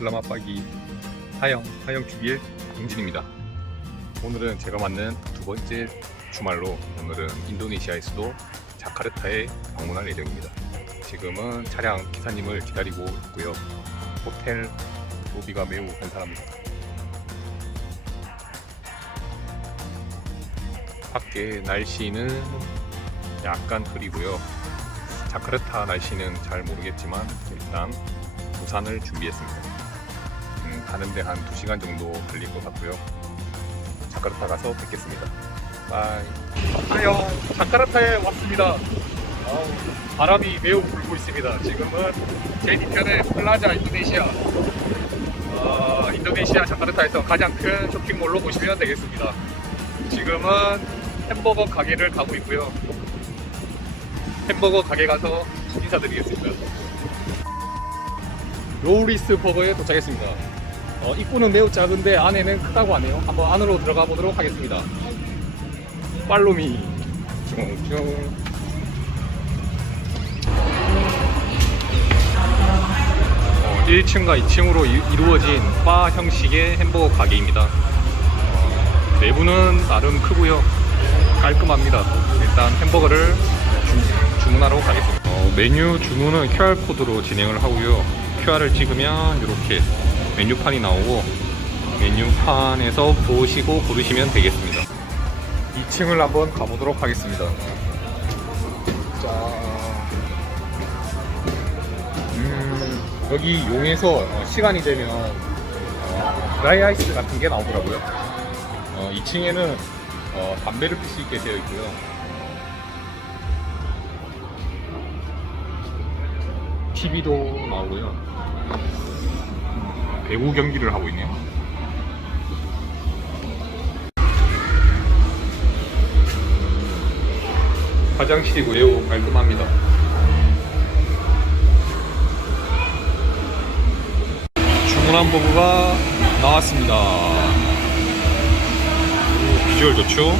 슬라마 빠기 하영 하영 TV의 공진입니다. 오늘은 제가 맞는 두 번째 주말로 오늘은 인도네시아의 수도 자카르타에 방문할 예정입니다. 지금은 차량 기사님을 기다리고 있고요. 호텔 로비가 매우 간단합니다. 밖에 날씨는 약간 흐리고요. 자카르타 날씨는 잘 모르겠지만 일단 우산을 준비했습니다. 음, 가는데 한 2시간 정도 걸릴 것 같고요. 자카르타 가서 뵙겠습니다. 바이. 안녕. 자카르타에 왔습니다. 아우, 바람이 매우 불고 있습니다. 지금은 제 뒤편에 플라자 인도네시아. 어, 인도네시아 자카르타에서 가장 큰 쇼핑몰로 보시면 되겠습니다. 지금은 햄버거 가게를 가고 있고요. 햄버거 가게 가서 인사드리겠습니다. 로리스 버거에 도착했습니다. 어, 입구는 매우 작은데 안에는 크다고 하네요. 한번 안으로 들어가 보도록 하겠습니다. 팔로미. 쫑쫑. 어, 1층과 2층으로 이루어진 바 형식의 햄버거 가게입니다. 어, 내부는 나름 크고요. 깔끔합니다. 일단 햄버거를 주, 주문하러 가겠습니다. 어, 메뉴 주문은 QR코드로 진행을 하고요. QR을 찍으면 이렇게 메뉴판이 나오고 메뉴판에서 보시고 고르시면 되겠습니다. 2층을 한번 가보도록 하겠습니다. 자, 음, 여기 용에서 어, 시간이 되면 어, 드라이 아이스 같은 게 나오더라고요. 어, 2층에는 어, 담배를 필수 있게 되어 있고요. TV도 나오고요. 음, 배구 경기를 하고 있네요. 화장실이 매우 깔끔합니다. 주문한 버거가 나왔습니다. 오, 비주얼 좋죠?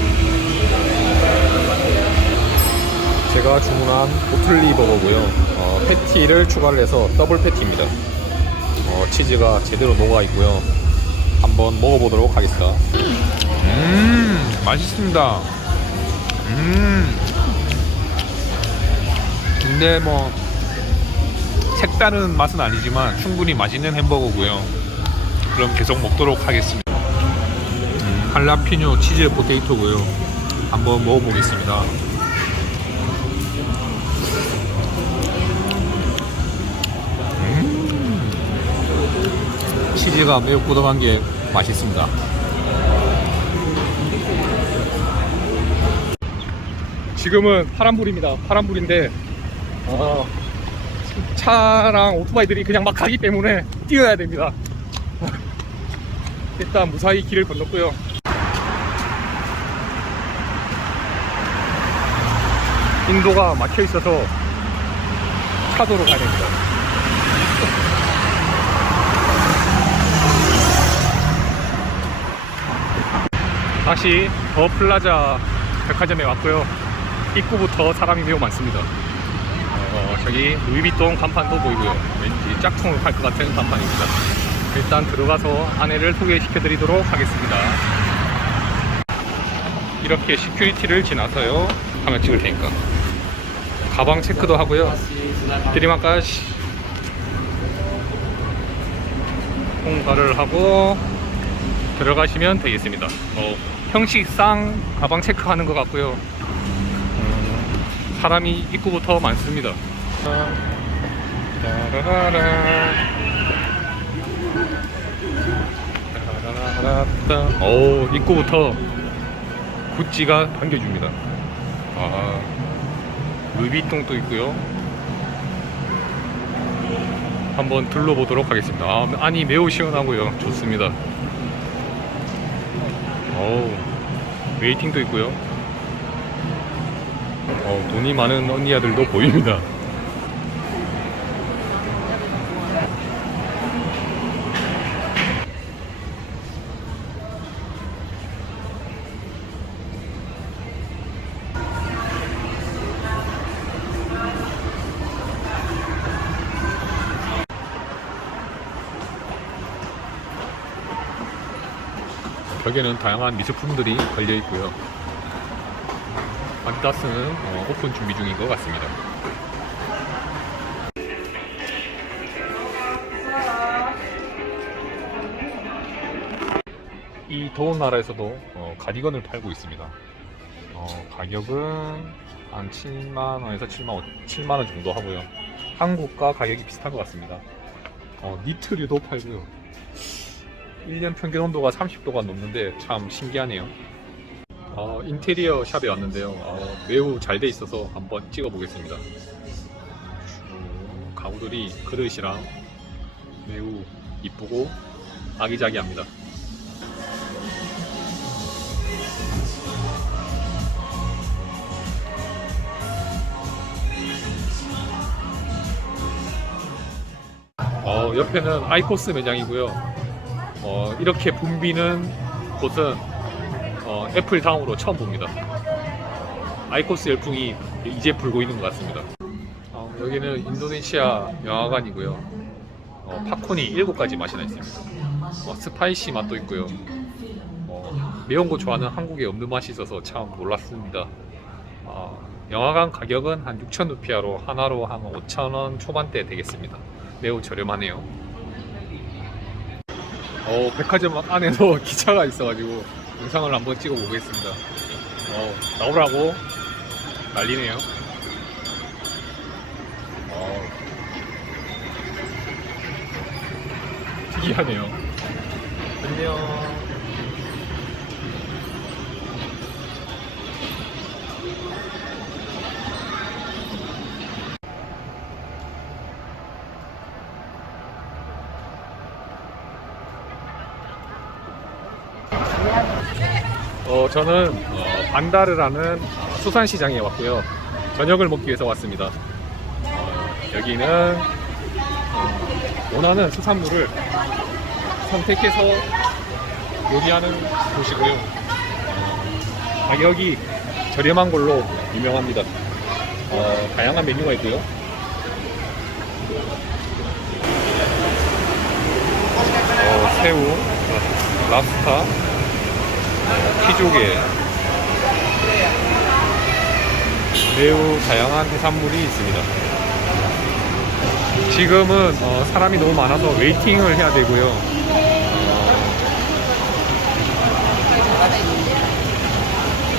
제가 주문한 보틀리 버거고요. 어, 패티를 추가를 해서 더블 패티입니다. 어, 치즈가 제대로 녹아 있고요. 한번 먹어보도록 하겠습니다. 음, 맛있습니다. 음. 근데 뭐 색다른 맛은 아니지만 충분히 맛있는 햄버거고요. 그럼 계속 먹도록 하겠습니다. 음, 할라피뇨 치즈 포테이토고요. 한번 먹어보겠습니다. 치즈가 매우 꾸덕한 게 맛있습니다. 지금은 파란불입니다. 파란불인데 어, 차랑 오토바이들이 그냥 막 가기 때문에 뛰어야 됩니다. 일단 무사히 길을 건넜고요. 인도가 막혀 있어서 차도로 가야 됩니다. 다시 더 플라자 백화점에 왔고요. 입구부터 사람이 매우 많습니다. 어, 저기 루이비통 간판도 보이고요. 왠지 짝퉁을 팔 것 같은 간판입니다. 일단 들어가서 안에를 소개시켜 드리도록 하겠습니다. 이렇게 시큐리티를 지나서요. 화면 찍을 테니까. 가방 체크도 하고요. 드리마까시 통과를 하고 들어가시면 되겠습니다. 어, 형식상 가방 체크하는 것 같고요. 음, 사람이 입구부터 많습니다. 오 입구부터 구찌가 반겨줍니다. 아, 루비통도 있고요. 한번 둘러보도록 하겠습니다. 아, 안이 매우 시원하고요. 좋습니다. 어우, 웨이팅도 있고요. 어, 돈이 많은 언니 아들도 보입니다. 벽에는 다양한 미술품들이 걸려 있고요. 아디다스는 어, 오픈 준비 중인 것 같습니다. 이 더운 나라에서도 어, 가디건을 팔고 있습니다. 어, 가격은 한 7만 원에서 7만 원, 7만 원 정도 하고요. 한국과 가격이 비슷한 것 같습니다. 어, 니트류도 팔고요. 1년 평균 온도가 30도가 넘는데 참 신기하네요. 어, 인테리어 샵에 왔는데요. 어, 매우 잘 돼 있어서 한번 찍어 보겠습니다. 가구들이 그릇이랑 매우 이쁘고 아기자기합니다. 어, 옆에는 아이코스 매장이고요. 어, 이렇게 붐비는 곳은 어, 애플 다음으로 처음 봅니다. 아이코스 열풍이 이제 불고 있는 것 같습니다. 어, 여기는 인도네시아 영화관이고요. 어, 팝콘이 7가지 맛이 나 있습니다. 어, 스파이시 맛도 있고요. 어, 매운 거 좋아하는 한국에 없는 맛이 있어서 참 놀랐습니다. 어, 영화관 가격은 한 6천 루피아로 하나로 한 5천 원 초반대 되겠습니다. 매우 저렴하네요. 어, 백화점 안에서 기차가 있어가지고 영상을 한번 찍어 보겠습니다. 어, 나오라고 난리네요. 어, 특이하네요. 안녕. 어, 저는 어, 반다르라는 수산시장에 왔고요. 저녁을 먹기 위해서 왔습니다. 어, 여기는 어, 원하는 수산물을 선택해서 요리하는 곳이고요. 어, 가격이 저렴한 걸로 유명합니다. 어, 다양한 메뉴가 있고요. 어, 새우, 랍스타, 피조개 매우 다양한 해산물이 있습니다. 지금은 어, 사람이 너무 많아서 웨이팅을 해야 되고요. 어,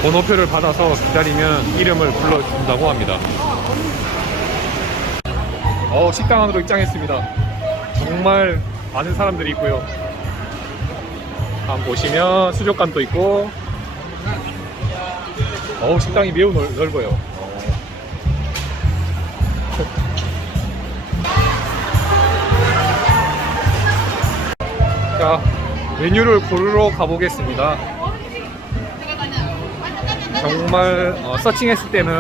번호표를 받아서 기다리면 이름을 불러준다고 합니다. 어, 식당 안으로 입장했습니다. 정말 많은 사람들이 있고요. 한번 보시면 수족관도 있고. 어우 식당이 매우 넓, 넓어요. 자 메뉴를 고르러 가보겠습니다. 정말 어, 서칭했을 때는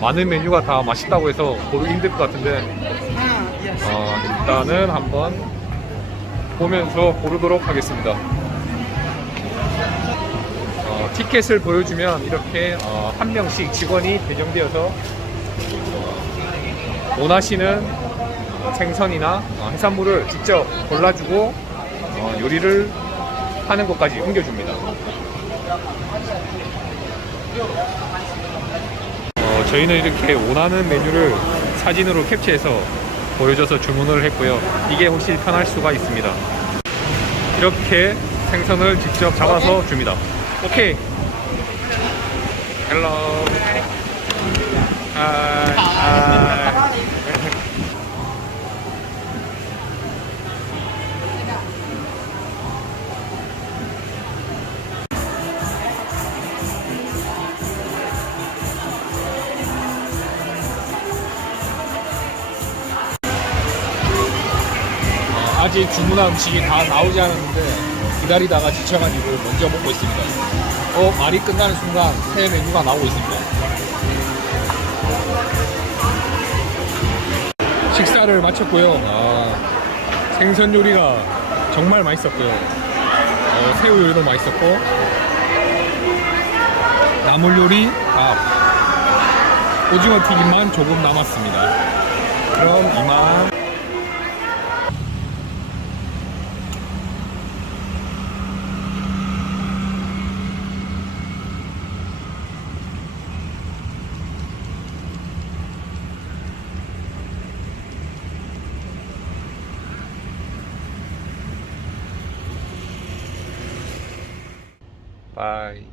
많은 메뉴가 다 맛있다고 해서 고르기 힘들 것 같은데 어, 일단은 한번 보면서 고르도록 하겠습니다 어, 티켓을 보여주면 이렇게 어, 한 명씩 직원이 배정되어서 어, 원하시는 어, 생선이나 어, 해산물을 직접 골라주고 어, 요리를 하는 것까지 옮겨줍니다. 어, 저희는 이렇게 원하는 메뉴를 사진으로 캡처해서 보여줘서 주문을 했고요. 이게 훨씬 편할 수가 있습니다. 이렇게 생선을 직접 잡아서 줍니다. 오케이. 헬로. 하이. 어, 아직 주문한 음식이 다 나오지 않았는데 기다리다가 지쳐가지고 먼저 먹고 있습니다. 어, 말이 끝나는 순간 새 메뉴가 나오고 있습니다. 식사를 마쳤고요. 아, 생선 요리가 정말 맛있었고요. 어, 새우 요리도 맛있었고 나물 요리, 밥, 오징어 튀김만 조금 남았습니다. 그럼 이만. Bye.